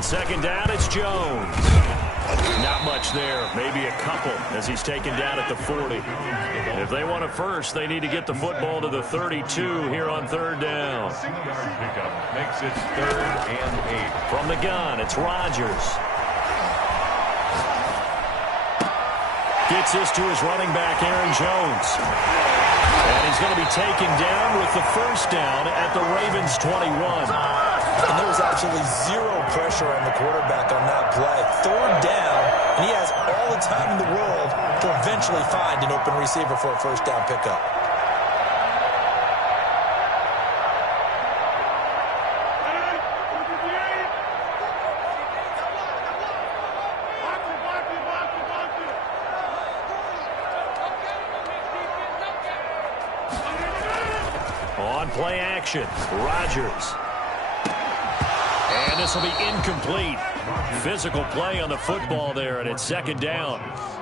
On second down, it's Jones. Not much there, maybe a couple as he's taken down at the 40. If they want a first, they need to get the football to the 32 here on third down. Pickup makes it 3rd and 8. From the gun, it's Rodgers. Gets this to his running back, Aaron Jones. And he's going to be taken down with the first down at the Ravens' 21. And there was absolutely zero pressure on the quarterback on that play. 3rd down, and he has all the time in the world to eventually find an open receiver for a first down pickup. On play action, Rodgers. And this will be incomplete. Physical play on the football there, and it's second down.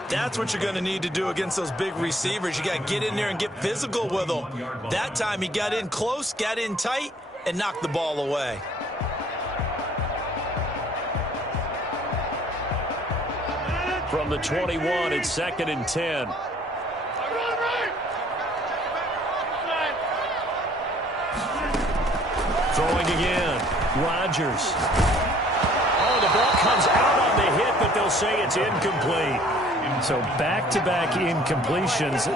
That's what you're going to need to do against those big receivers. You got to get in there and get physical with them. That time he got in close, got in tight, and knocked the ball away. From the 21, it's 2nd and 10. Throwing again. Rodgers. Oh, the ball comes out on the hit, but they'll say it's incomplete. So back-to-back incompletions.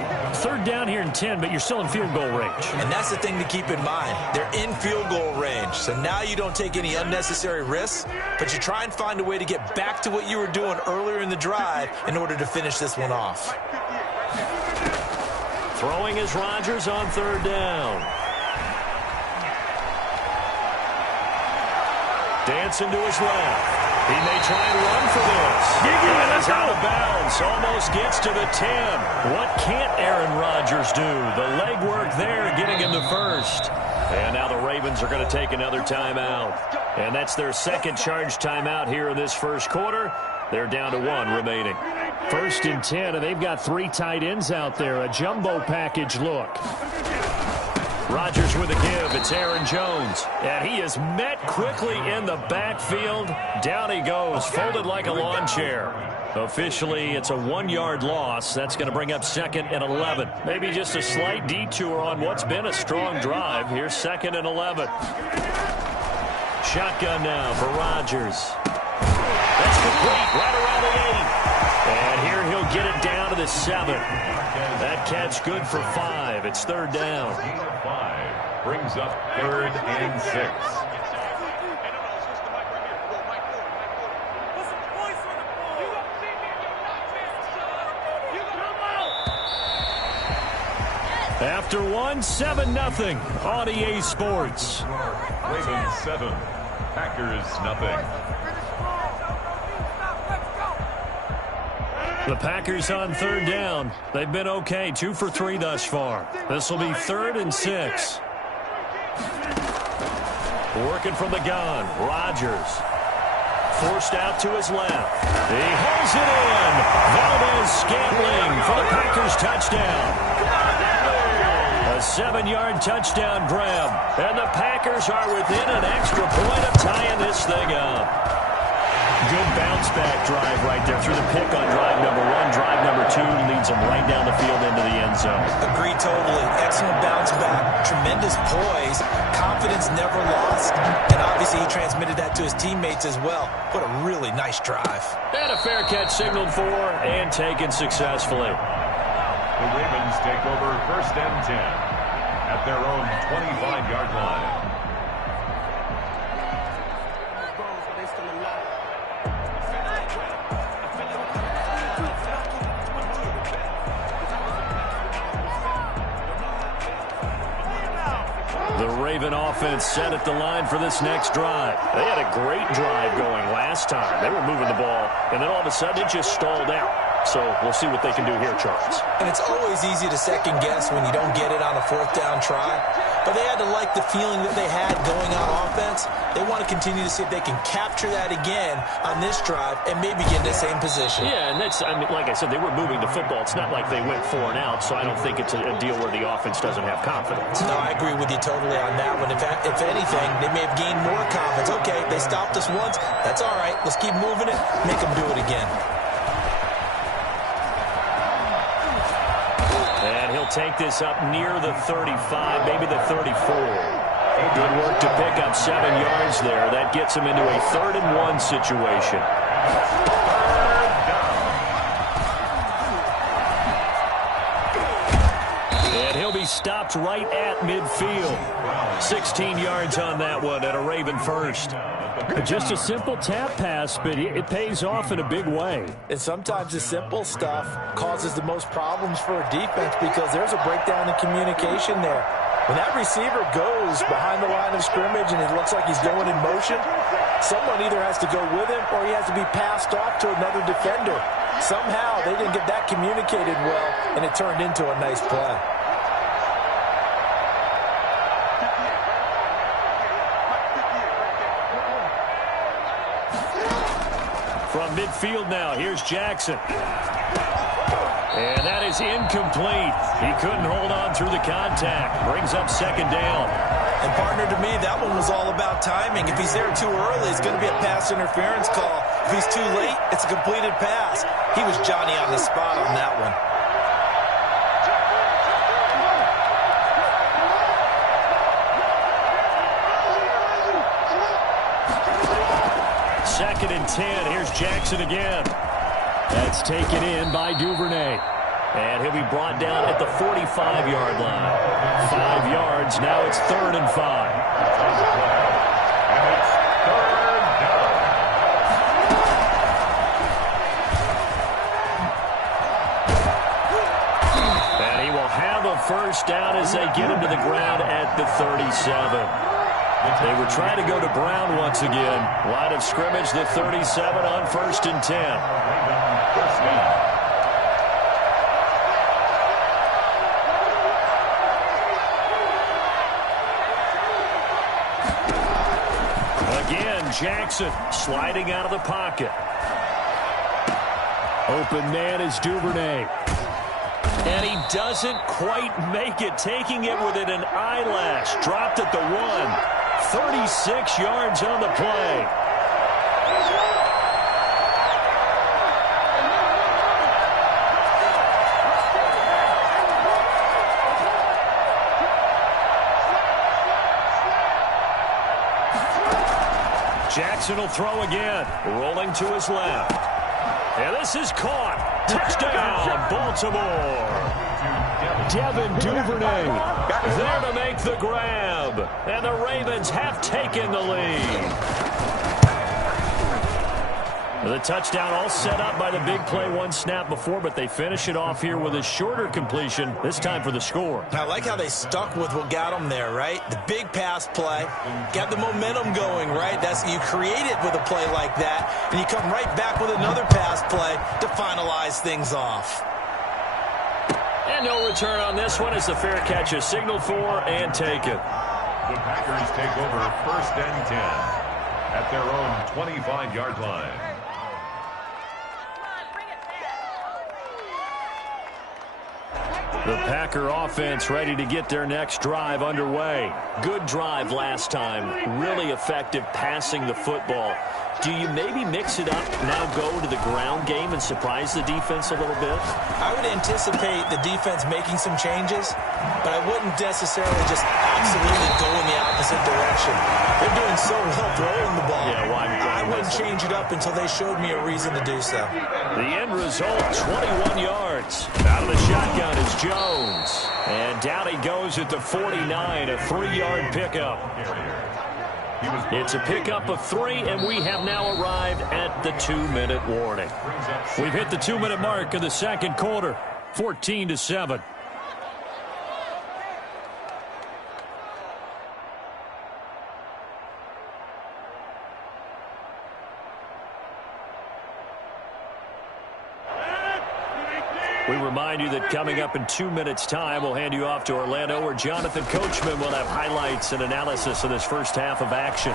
3rd down here in 10, but you're still in field goal range. And that's the thing to keep in mind. They're in field goal range. So now you don't take any unnecessary risks, but you try and find a way to get back to what you were doing earlier in the drive in order to finish this one off. Throwing is Rodgers on 3rd down. Dancing to his left. He may try and run for this. That is out of bounds. Almost gets to the 10. What can't Aaron Rodgers do? The legwork there getting him to first. And now the Ravens are going to take another timeout. And that's their second charge timeout here in this first quarter. They're down to 1 remaining. 1st and 10, and they've got 3 tight ends out there. A jumbo package look. Rodgers with a give. It's Aaron Jones. And he is met quickly in the backfield. Down he goes, folded like a lawn chair. Officially, it's a 1-yard loss. That's going to bring up 2nd and 11. Maybe just a slight detour on what's been a strong drive. Here's 2nd and 11. Shotgun now for Rodgers. That's complete right around the 8. And here he'll get it down to the 7. That catch good for 5. It's 3rd down. 5 brings up 3rd and 6. After 1, 7-0 on EA Sports. Ravens 7, Packers nothing. The Packers on 3rd down. They've been okay, 2 for 3 thus far. This will be 3rd and 6. Working from the gun, Rodgers. Forced out to his left. He holds it in. Valdez-Scantling for the Packers touchdown. A 7-yard touchdown grab. And the Packers are within an extra point of tying this thing up. Good bounce-back drive right there through the pick on drive number 1. Drive number 2 leads them right down the field into the end zone. Agree totally. Excellent bounce-back. Tremendous poise. Confidence never lost. And obviously he transmitted that to his teammates as well. What a really nice drive. And a fair catch signaled for and taken successfully. The Ravens take over 1st and 10 at their own 25-yard line. The Raven offense set at the line for this next drive. They had a great drive going last time. They were moving the ball, and then all of a sudden it just stalled out. So we'll see what they can do here, Charles. And it's always easy to second guess when you don't get it on a 4th down try. But they had to like the feeling that they had going on offense. defense, they want to continue to see if they can capture that again on this drive and maybe get in the same position. Yeah, and that's, I mean, like I said, they were moving the football. It's not like they went 4 and out, so I don't think it's a deal where the offense doesn't have confidence. No, I agree with you totally on that one. If anything, they may have gained more confidence. Okay, they stopped us once. That's all right. Let's keep moving it. Make them do it again. And he'll take this up near the 35, maybe the 34. Good work to pick up 7 yards there. That gets him into a 3rd and 1 situation. And he'll be stopped right at midfield. 16 yards on that one and a Raven first. Just a simple tap pass, but it pays off in a big way. And sometimes the simple stuff causes the most problems for a defense because there's a breakdown in communication there. When that receiver goes behind the line of scrimmage and it looks like he's going in motion, someone either has to go with him or he has to be passed off to another defender. Somehow they didn't get that communicated well, and it turned into a nice play. From midfield now, here's Jackson. And that is incomplete. He couldn't hold on through the contact. Brings up 2nd down. And partner, to me, that one was all about timing. If he's there too early, it's going to be a pass interference call. If he's too late, it's a completed pass. He was Johnny on the spot on that one. Second and 10. Here's Jackson again. That's taken in by Duvernay. And he'll be brought down at the 45-yard line. 5 yards. Now it's 3rd and 5. And it's 3rd down. And he will have a first down as they get him to the ground at the 37. They were trying to go to Brown once again. Line of scrimmage, the 37 on 1st and 10. First down. Again, Jackson sliding out of the pocket. Open man is Duvernay. And he doesn't quite make it, taking it within an eyelash. Dropped at the 1. 36 yards on the play. Jackson will throw again, rolling to his left. And this is caught. Touchdown, Baltimore. Devin Duvernay there to make the grab. And the Ravens have taken the lead. The touchdown all set up by the big play 1 snap before, but they finish it off here with a shorter completion, this time for the score. I like how they stuck with what got them there, right? The big pass play, got the momentum going, right? You create it with a play like that, and you come right back with another pass play to finalize things off. And no return on this one as the fair catch is signaled for and taken. The Packers take over 1st and 10 at their own 25-yard line. The Packer offense ready to get their next drive underway. Good drive last time. Really effective passing the football. Do you maybe mix it up, now go to the ground game and surprise the defense a little bit? I would anticipate the defense making some changes, but I wouldn't necessarily just absolutely go in the opposite direction. They're doing so well throwing the ball. Yeah, well, I wouldn't change it up until they showed me a reason to do so. The end result, 21 yards. Out of the shotgun is Jones. And down he goes at the 49, a 3-yard pickup. It's a pickup of 3, and we have now arrived at the 2-minute warning. We've hit the 2-minute mark of the second quarter, 14-7. We remind you that coming up in 2 minutes' time, we'll hand you off to Orlando, where Jonathan Coachman will have highlights and analysis of this first half of action.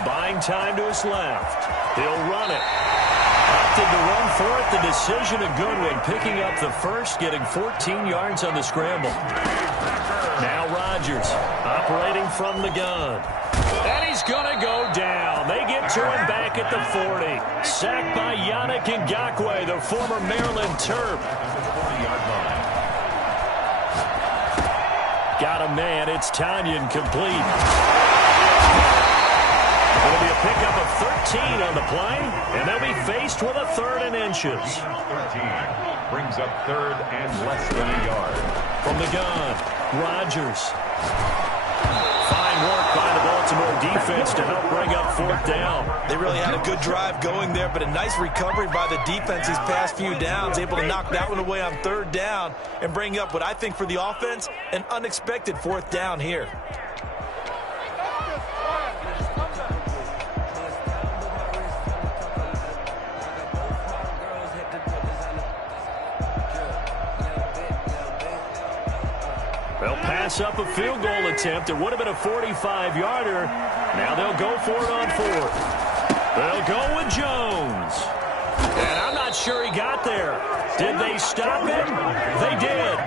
Buying time to his left. He'll run it. Opted to run for it. The decision, a good one. Picking up the first, getting 14 yards on the scramble. Now Rodgers operating from the gun. And he's going to go down. They get to him back at the 40. Sacked by Yannick Ngakoue, the former Maryland Terp. Got a man. It's Tanyan complete. It'll be a pickup of 13 on the play, and they'll be faced with a 3rd and inches. 13 brings up 3rd and less than a yard. From the gun, Rodgers. Fine work by the Baltimore defense to help bring up 4th down. They really had a good drive going there, but a nice recovery by the defense these past few downs, able to knock that one away on 3rd down and bring up what I think for the offense, an unexpected 4th down here. They'll pass up a field goal attempt. It would have been a 45-yarder. Now they'll go for it on 4th. They'll go with Jones. And I'm not sure he got there. Did they stop him? They did.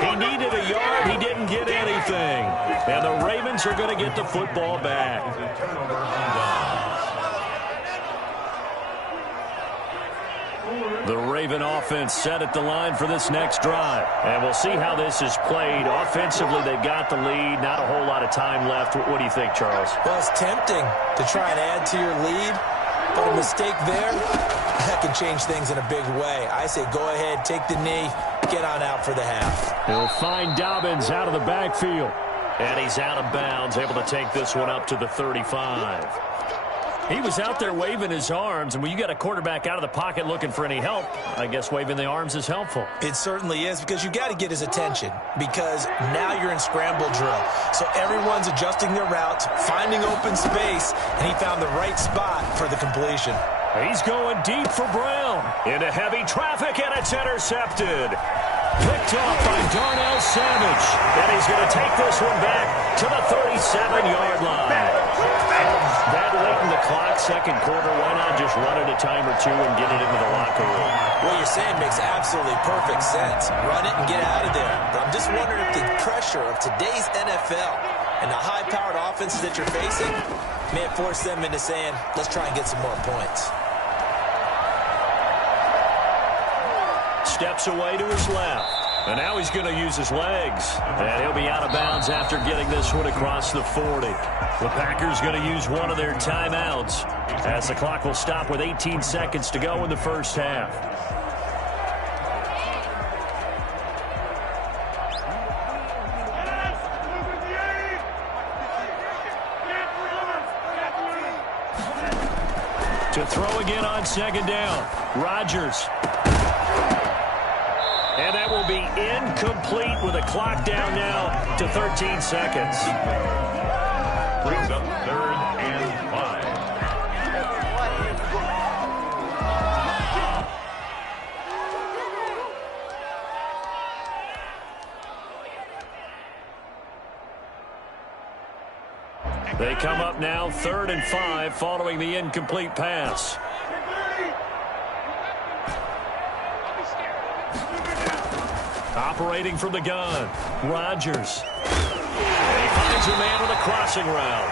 He needed a yard. He didn't get anything. And the Ravens are going to get the football back. The Raven offense set at the line for this next drive. And we'll see how this is played. Offensively, they've got the lead. Not a whole lot of time left. What do you think, Charles? Well, it's tempting to try and add to your lead, but a mistake there, that can change things in a big way. I say go ahead, take the knee, get on out for the half. He'll find Dobbins out of the backfield. And he's out of bounds, able to take this one up to the 35. He was out there waving his arms, and when you got a quarterback out of the pocket looking for any help, I guess waving the arms is helpful. It certainly is, because you got to get his attention, because now you're in scramble drill. So everyone's adjusting their routes, finding open space, and he found the right spot for the completion. He's going deep for Brown. Into heavy traffic, and it's intercepted. Picked off by Darnell Savage. And he's going to take this one back to the 37-yard line. That late in the clock, second quarter, why not just run it a time or two and get it into the locker room? What you're saying makes absolutely perfect sense. Run it and get out of there. But I'm just wondering if the pressure of today's NFL and the high-powered offenses that you're facing may have forced them into saying, let's try and get some more points. Steps away to his left. And now he's going to use his legs. And he'll be out of bounds after getting this one across the 40. The Packers going to use one of their timeouts as the clock will stop with 18 seconds to go in the first half. To throw again on second down. Rodgers. And that will be incomplete with a clock down now to 13 seconds. Brings up 3rd and 5. They come up now 3rd and 5 following the incomplete pass. Operating from the gun, Rodgers. And he finds a man with a crossing route.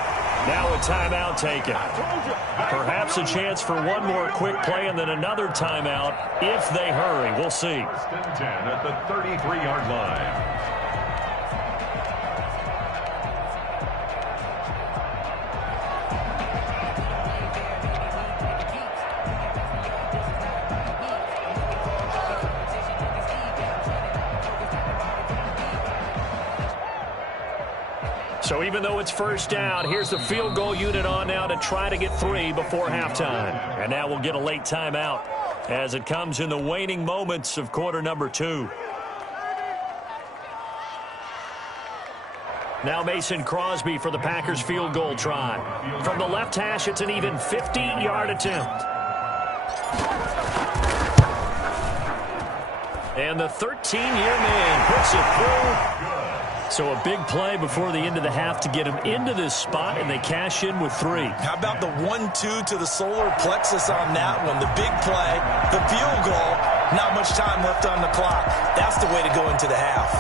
Now a timeout taken. Perhaps a chance for one more quick play and then another timeout if they hurry. We'll see. 1st and 10 at the 33-yard line. So even though it's first down, here's the field goal unit on now to try to get 3 before halftime. And now we'll get a late timeout as it comes in the waning moments of quarter number 2. Now Mason Crosby for the Packers field goal try. From the left hash, it's an even 50-yard attempt. And the 13-year man puts it through. So a big play before the end of the half to get him into this spot, and they cash in with 3. How about the 1-2 to the solar plexus on that one? The big play, the field goal, not much time left on the clock. That's the way to go into the half.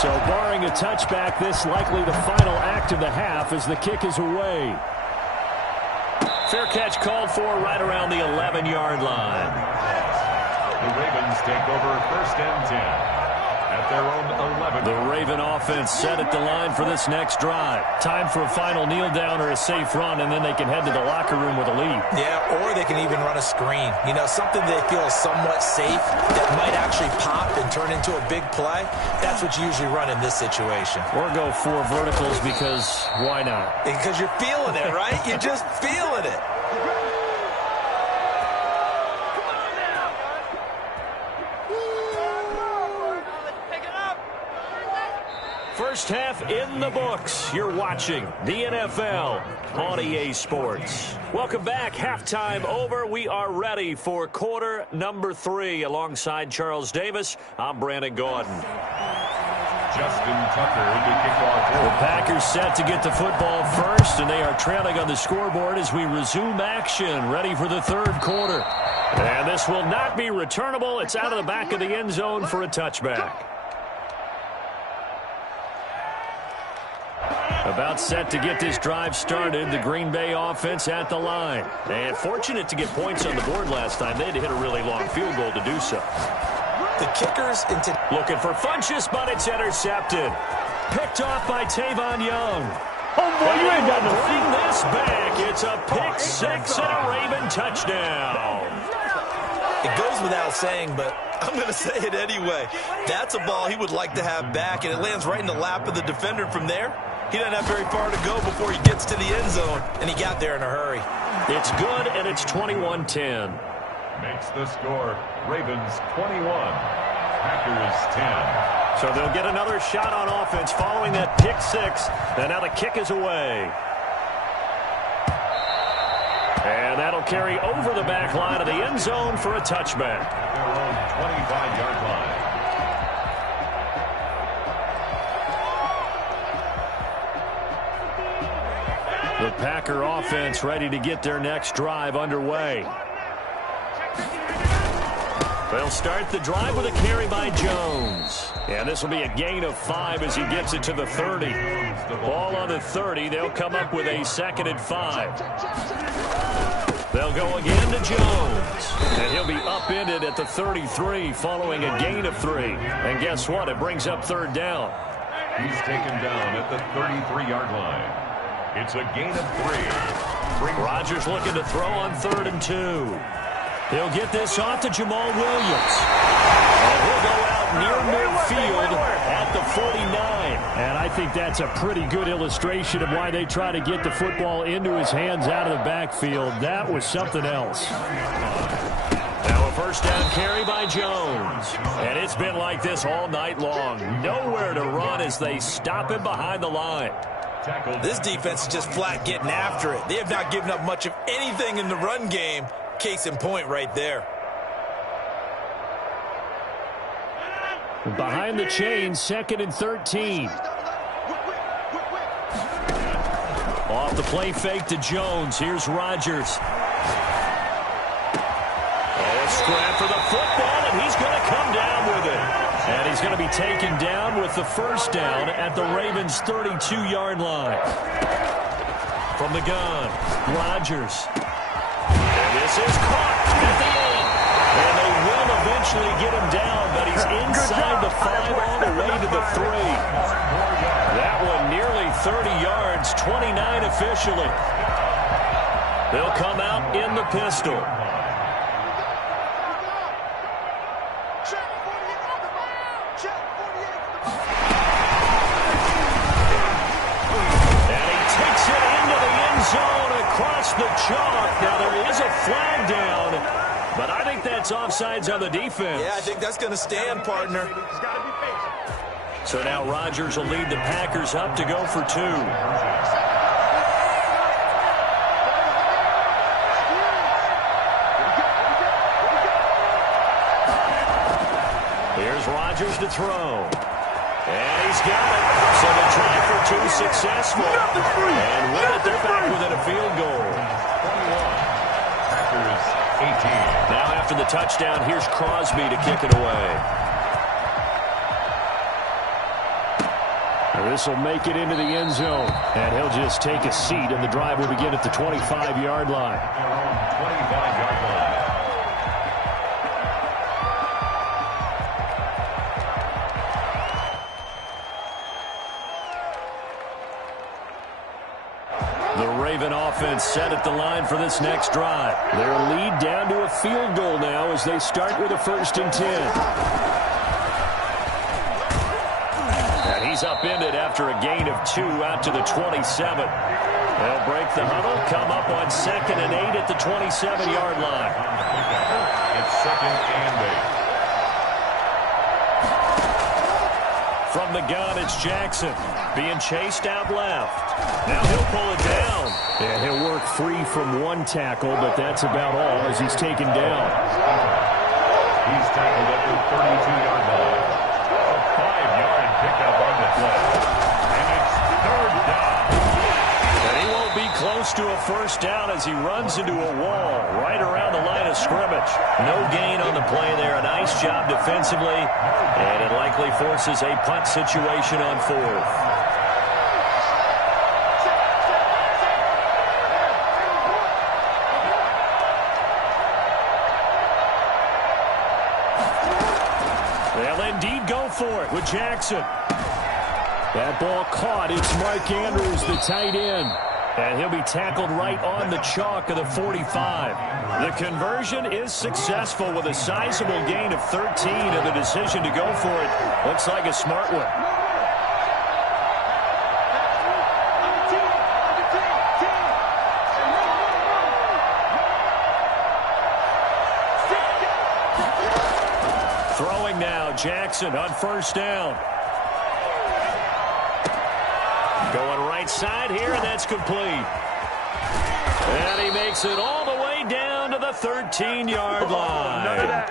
So barring a touchback, this likely the final act of the half as the kick is away. Fair catch called for right around the 11-yard line. The Ravens take over 1st and 10. At their own 11. The Raven offense set at the line for this next drive. Time for a final kneel down or a safe run, and then they can head to the locker room with a lead. Yeah, or they can even run a screen. You know, something they feel is somewhat safe that might actually pop and turn into a big play. That's what you usually run in this situation. Or go 4 verticals because why not? Because you're feeling it, right? You're just feeling it. First half in the books. You're watching the NFL on EA Sports. Welcome back. Halftime over. We are ready for quarter number 3. Alongside Charles Davis, I'm Brandon Gordon. Justin Tucker to kick off. The Packers set to get the football first, and they are trailing on the scoreboard as we resume action, ready for the 3rd quarter. And this will not be returnable. It's out of the back of the end zone for a touchback. About set to get this drive started, the Green Bay offense at the line. And fortunate to get points on the board last time. They had to hit a really long field goal to do so. The kickers into... Looking for Funchess, but it's intercepted. Picked off by Tavon Young. Oh, boy, you ain't got no bring this back. It's a pick 6 and a Raven touchdown. It goes without saying, but I'm going to say it anyway. That's a ball he would like to have back, and it lands right in the lap of the defender from there. He doesn't have very far to go before he gets to the end zone, and he got there in a hurry. It's good, and it's 21-10. Makes the score Ravens 21, Packers 10. So they'll get another shot on offense following that pick 6, and now the kick is away. And that'll carry over the back line of the end zone for a touchback. Their own 25-yard line. The Packer offense ready to get their next drive underway. They'll start the drive with a carry by Jones. And this will be a gain of 5 as he gets it to the 30. Ball on the 30. They'll come up with a 2nd and 5. They'll go again to Jones. And he'll be upended at the 33 following a gain of 3. And guess what? It brings up 3rd down. He's taken down at the 33-yard line. It's a gain of 3. Rodgers looking to throw on 3rd and 2. He'll get this off to Jamal Williams. And he'll go out near midfield at the 49. And I think that's a pretty good illustration of why they try to get the football into his hands out of the backfield. That was something else. Now a 1st down carry by Jones. And it's been like this all night long. Nowhere to run as they stop him behind the line. This defense is just flat getting after it. They have not given up much of anything in the run game. Case in point right there. Behind the chain, 2nd and 13. Off the play fake to Jones. Here's Rodgers. Scrap for the football, and he's going to come down with it. And he's going to be taken down with the 1st down at the Ravens' 32-yard line. From the gun, Rodgers. And this is caught at the end. And they will eventually get him down, but he's inside the 5 all the way to the 3. That one nearly 30 yards, 29 officially. They'll come out in the pistol. The chalk. Now there is a flag down, but I think that's offsides on the defense. Yeah, I think that's going to stand, partner. So now Rodgers will lead the Packers up to go for 2. Rodgers to throw. And he's got it. So the try for two successful. And with it, they're back within a field goal. 21. Packers 18. Now after the touchdown, here's Crosby to kick it away. This will make it into the end zone. And he'll just take a seat, and the drive will begin at the 25-yard line. Their own 25-yard line. The Raven offense set at the line for this next drive. Their lead down to a field goal now as they start with a 1st and 10. And he's upended after a gain of 2 out to the 27. They'll break the huddle, come up on 2nd and 8 at the 27-yard line. It's 2nd and 8. From the gun, it's Jackson being chased out left. Now he'll pull it down. And he'll work free from one tackle, but that's about all as he's taken down. He's tackled at the 32-yard line. A 5-yard pickup on the play. And it's 3rd down. And he won't be close to a 1st down as he runs into a wall right around the line of scrimmage. No gain on the play there. A nice job defensively. And it likely forces a punt situation on 4th. They'll indeed go for it with Jackson. That ball caught. It's Mark Andrews, the tight end. And he'll be tackled right on the chalk of the 45. The conversion is successful with a sizable gain of 13, and the decision to go for it looks like a smart one. Throwing now, Jackson on 1st down. Going right side here, and that's complete. And he makes it all the way down to the 13-yard line.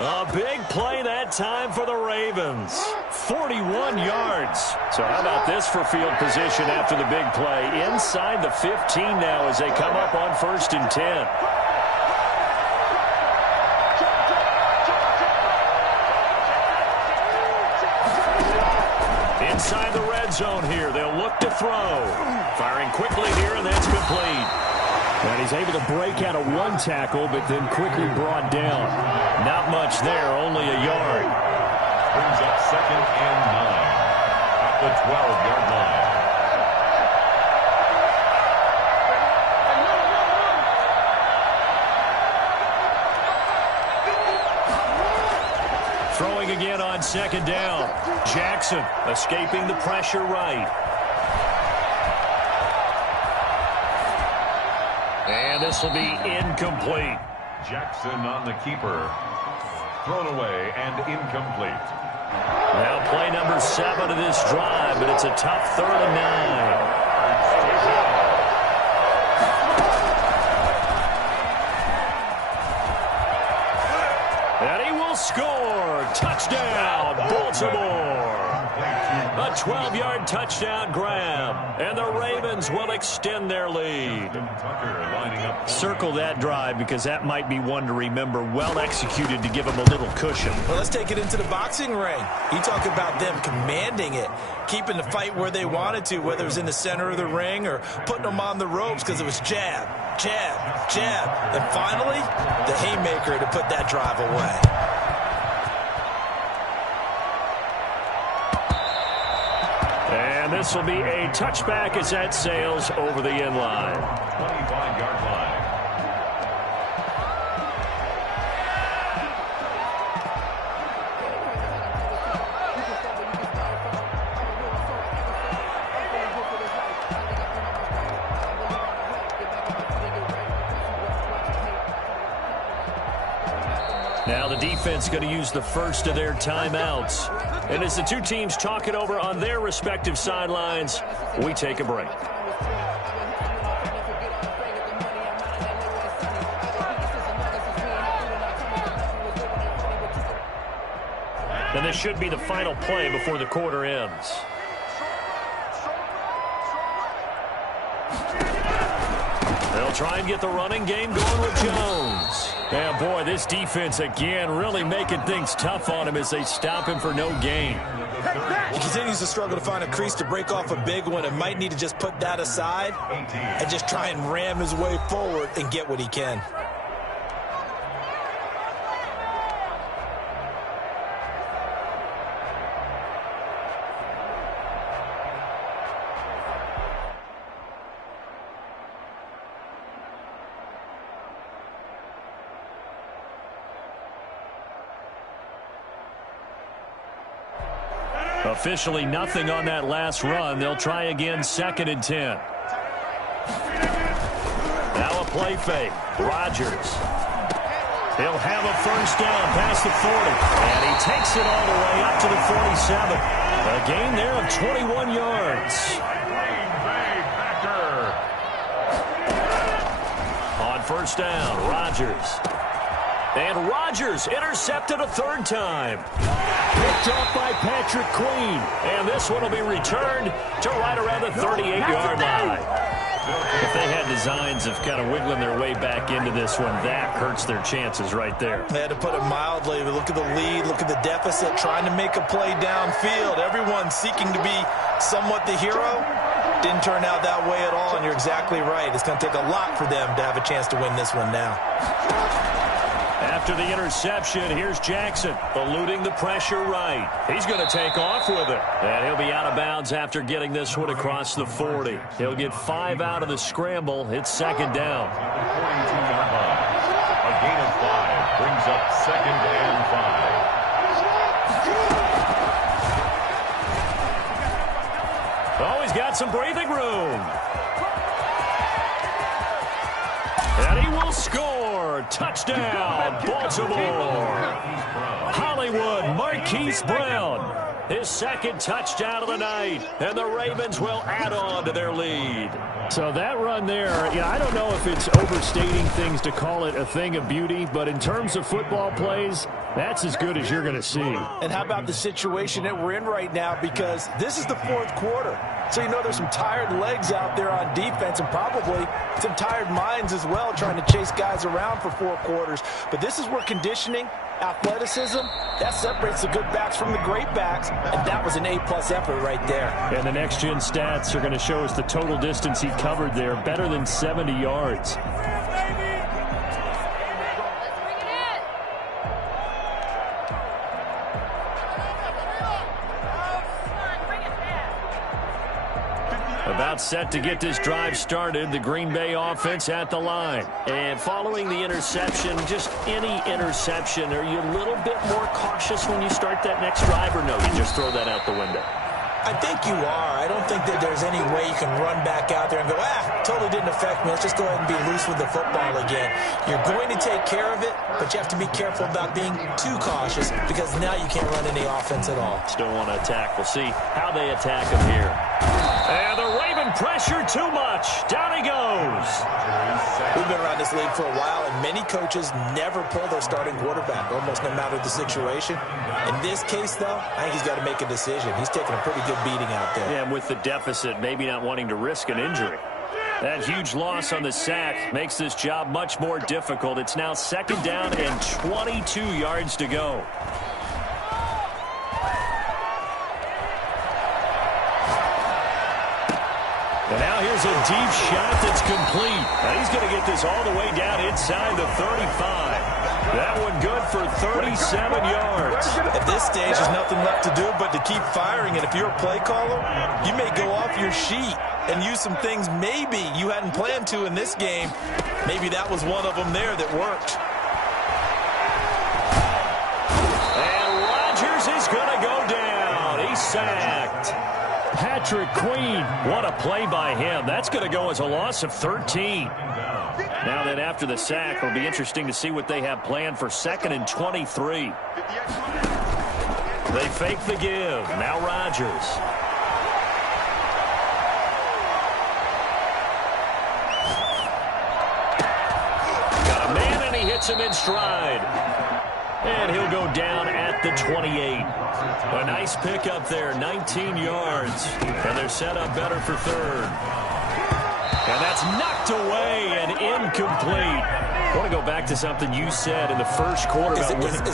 A big play that time for the Ravens. 41 yards. So how about this for field position after the big play? Inside the 15 now as they come up on 1st and 10. Inside the red zone here. They'll look to throw. Firing quickly here, and that's complete. And he's able to break out of one tackle, but then quickly brought down. Not much there, only a yard. Brings up 2nd and 9 at the 12-yard line. Throwing again on 2nd down. Jackson escaping the pressure right. And this will be incomplete. Jackson on the keeper. Thrown away and incomplete. Now play number 7 of this drive, but it's a tough 3rd and 9. And he will score. Touchdown, Baltimore. A 12-yard touchdown grab. And the Ravens will extend their lead. Tucker lining up. Circle that drive because that might be one to remember. Well executed to give them a little cushion. Well, let's take it into the boxing ring. You talk about them commanding it, keeping the fight where they wanted to, whether it was in the center of the ring or putting them on the ropes because it was jab, jab, jab. And finally, the haymaker to put that drive away. And this will be a touchback as that sails over the end line. 25-yard line. Now the defense going to use the first of their timeouts. And as the two teams talk it over on their respective sidelines, we take a break. And this should be the final play before the quarter ends. They'll try and get the running game going with Jones. And boy, this defense again really making things tough on him as they stop him for no gain. He continues to struggle to find a crease to break off a big one and might need to just put that aside and just try and ram his way forward and get what he can. Officially nothing on that last run. They'll try again, 2nd and 10. Now a play fake. Rodgers. He'll have a first down past the 40. And he takes it all the way up to the 47. A gain there of 21 yards. On first down, Rodgers. And Rodgers intercepted a 3rd time. Picked off by Patrick Queen. And this one will be returned to right around the 38-yard line. If they had designs of kind of wiggling their way back into this one, that hurts their chances right there. They had to put it mildly. Look at the lead. Look at the deficit. Trying to make a play downfield. Everyone seeking to be somewhat the hero. Didn't turn out that way at all, and you're exactly right. It's going to take a lot for them to have a chance to win this one now. After the interception, here's Jackson, eluding the pressure right. He's going to take off with it. And he'll be out of bounds after getting this one across the 40. He'll get 5 out of the scramble. It's 2nd down. 42-yard line. A gain of 5 brings up 2nd and 5. Oh, he's got some breathing room. And he will score. Touchdown, Baltimore. Hollywood Marquise Brown. His 2nd touchdown of the night. And the Ravens will add on to their lead. So that run there, I don't know if it's overstating things to call it a thing of beauty, but in terms of football plays, that's as good as you're going to see. And how about the situation that we're in right now? Because this is the 4th quarter. So you know there's some tired legs out there on defense and probably some tired minds as well trying to chase guys around for 4 quarters. But this is where conditioning, athleticism, that separates the good backs from the great backs. And that was an A-plus effort right there. And the next-gen stats are going to show us the total distance he covered there, better than 70 yards. About set to get this drive started, the Green Bay offense at the line. And following the interception, just any interception, are you a little bit more cautious when you start that next drive, or no, you just throw that out the window? I think you are. I don't think that there's any way you can run back out there and go, totally didn't affect me. Let's just go ahead and be loose with the football again. You're going to take care of it, but you have to be careful about being too cautious because now you can't run any offense at all. Still want to attack. We'll see how they attack him here. And the Raven pressure too much. Down he goes. We've been around this league for a while, and many coaches never pull their starting quarterback, almost no matter the situation. In this case, though, I think he's got to make a decision. He's taking a pretty good beating out there. Yeah, and with the deficit, maybe not wanting to risk an injury. That huge loss on the sack makes this job much more difficult. It's now 2nd down and 22 yards to go. And now here's a deep shot that's complete. And he's going to get this all the way down inside the 35. That one good for 37 yards. At this stage, there's nothing left to do but to keep firing. And if you're a play caller, you may go off your sheet and use some things maybe you hadn't planned to in this game. Maybe that was one of them there that worked. And Rodgers is going to go down. He's sacked. Patrick Queen, what a play by him. That's going to go as a loss of 13. Now then, after the sack, it'll be interesting to see what they have planned for 2nd and 23. They fake the give. Now Rodgers. Got a man, and he hits him in stride. And he'll go down at the 28. A nice pickup there, 19 yards. And they're set up better for third. And that's knocked away and incomplete. I want to go back to something you said in the first quarter. Is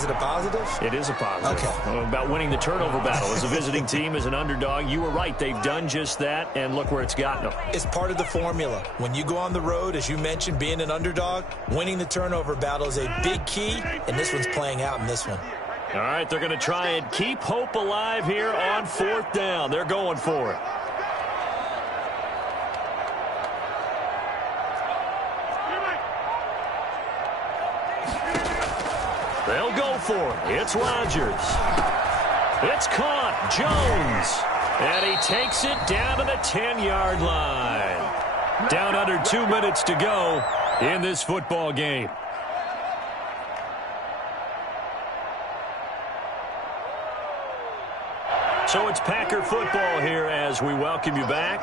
it a positive? It is a positive. Okay. About winning the turnover battle. As a visiting team, as an underdog, you were right. They've done just that, and look where it's gotten them. It's part of the formula. When you go on the road, as you mentioned, being an underdog, winning the turnover battle is a big key, and this one's playing out in this one. All right, they're going to try and keep hope alive here on 4th down. They're going for it. They'll go for it. It's Rodgers. It's caught. Jones. And he takes it down to the 10-yard line. Down under 2 minutes to go in this football game. So it's Packer football here as we welcome you back.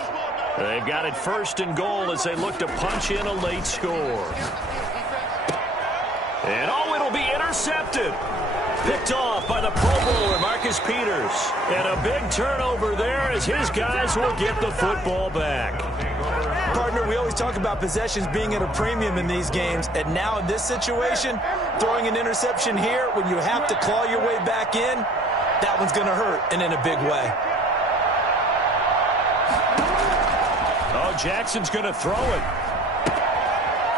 They've got it 1st and goal as they look to punch in a late score. And it'll be intercepted. Picked off by the Pro Bowler, Marcus Peters. And a big turnover there as his guys will get the football back. Partner, we always talk about possessions being at a premium in these games. And now in this situation, throwing an interception here when you have to claw your way back in, that one's going to hurt, and in a big way. Oh, Jackson's going to throw it.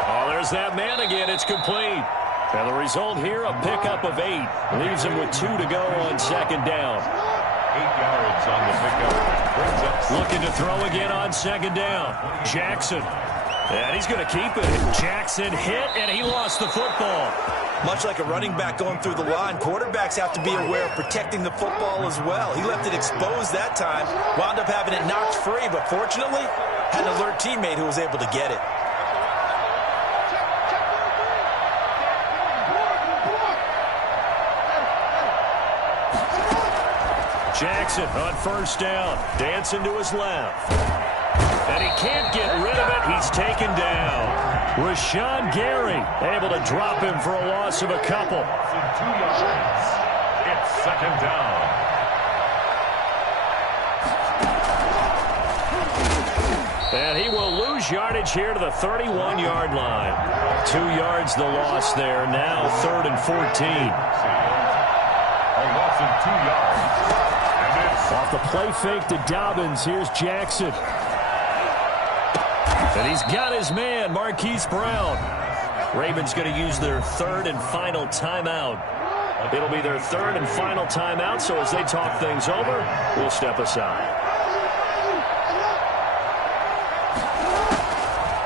Oh, there's that man again. It's complete. And the result here, a pickup of 8. Leaves him with 2 to go on 2nd down. 8 yards on the pickup. Brings up. Looking to throw again on 2nd down. Jackson. And he's going to keep it. Jackson hit, and he lost the football. Much like a running back going through the line, quarterbacks have to be aware of protecting the football as well. He left it exposed that time, wound up having it knocked free, but fortunately, had an alert teammate who was able to get it. Jackson on 1st down. Dancing to his left. And he can't get rid of it. He's taken down. Rashawn Gary able to drop him for a loss of a couple. 2 yards. It's 2nd down. And he will lose yardage here to the 31-yard line. 2 yards the loss there. Now 3rd and 14. A loss of 2 yards. Off the play fake to Dobbins, here's Jackson. And he's got his man, Marquise Brown. Ravens going to use their 3rd and final timeout. It'll be their 3rd and final timeout, so as they talk things over, we'll step aside.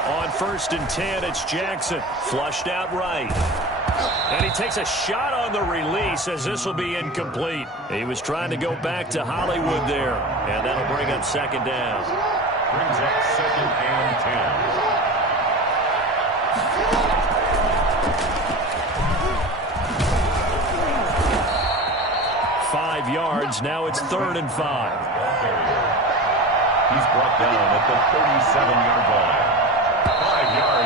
On 1st and 10, it's Jackson. Flushed out right. And he takes a shot on the release as this will be incomplete. He was trying to go back to Hollywood there. And that'll bring up 2nd down. Brings up 2nd and 10. 5 yards. Now it's 3rd and 5. He's brought down at the 37-yard line. 5 yards.